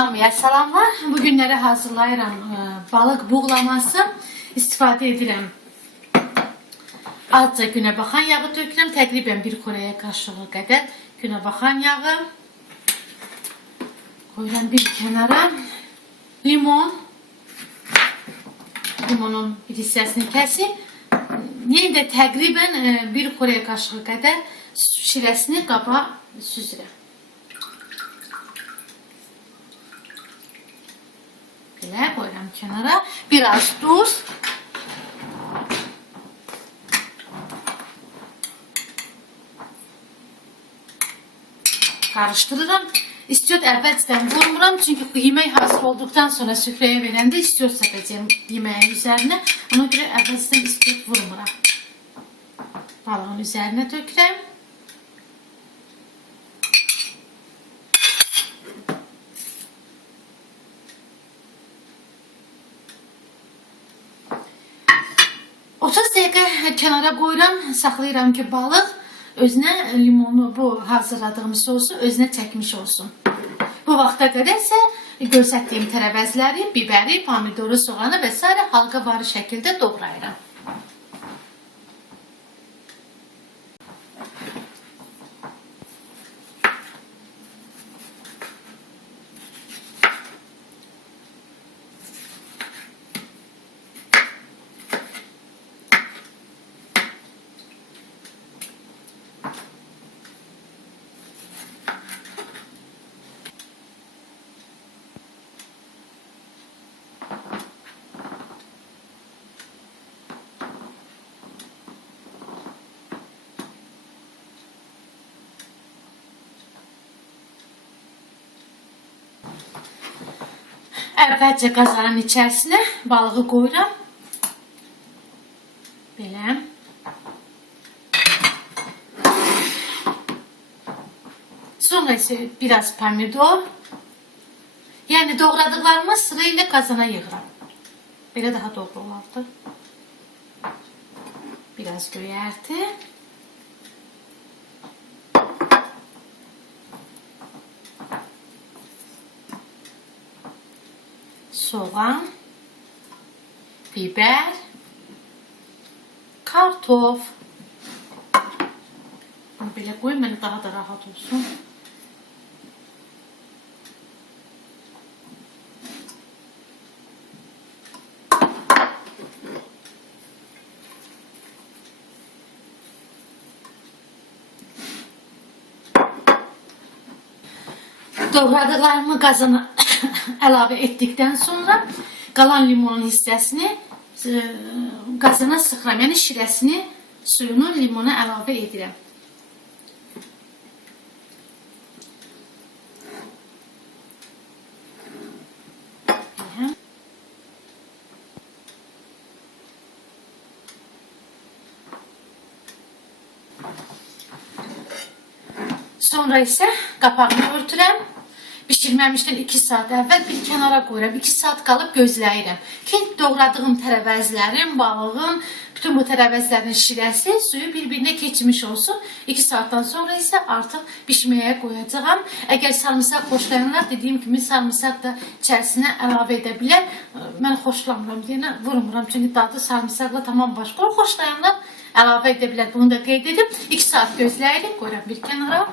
Hamıya salamlar. Bu günləri hazırlayıram balıq buğlaması. İstifadə edirəm. Azca günə baxan yağı tökürəm. Təqribən bir xörəyə qaşığı qədər günə baxan yağı. Koyuram bir kənara. Limon. Limonun bir hissəsini kəsib. Yenə də təqribən bir xörəyə qaşığı qədər şirəsini qaba süzürəm. Belə qoyuram kənara. Biraz duz. Karıştırıram. İstiyor əvvəlcədən vurmuram. Çünki yemək hazır olduqdan sonra süfrəyə verəndə istiyor səpəcəyim yeməyin üzərinə. Ona görə əvvəlcədən istiyor vurmuram. Balığın üzərinə tökürəm. Dəqiqə kənara qoyuram, saxlayıram ki balıq özünə limonu, bu hazırladığım sosu özünə çəkmiş olsun. Bu vaxta qədər isə göstərdiyim tərəvəzləri, biberi, pomidoru, soğanı və s. halqa varı şəkildə doğrayıram. Əvvəlcə qazanın içərisinə balığı qoyuram. Belə. Sonra isə biraz pomidor. Yəni doğradıqlarımı sırayla qazana yığıram. Belə daha doğru olardı. Biraz göyərti. Soğan, biber, kartof. Bunu belə qoyum, mənə daha da rahat olsun. Doğradıqlarımı qazana əlavə etdikdən sonra qalan limonun hissəsini qazana sıxıram. Yəni şirəsini, suyunu limona əlavə edirəm. Sonra isə qapağını örtürəm. Pişirməmişdən 2 saat əvvəl bir kənara qoyuram. 2 saat qalıb gözləyirəm ki, doğradığım tərəvəzlərin, balığın, bütün bu tərəvəzlərin şirəsi, suyu bir-birinə keçmiş olsun. 2 saatdan sonra isə artıq pişməyə qoyacağam. Əgər sarımsaq xoşlayanlar, dediyim kimi sarımsaq da içərisinə əlavə edə bilər. Mən xoşlamıram deyənə vurmuram. Çünki dadı sarımsaqla tamam başqa. Xoşlayanlar əlavə edə bilər. Bunu da qeyd edib. 2 saat gözləyirik. Qoyuram bir kənara.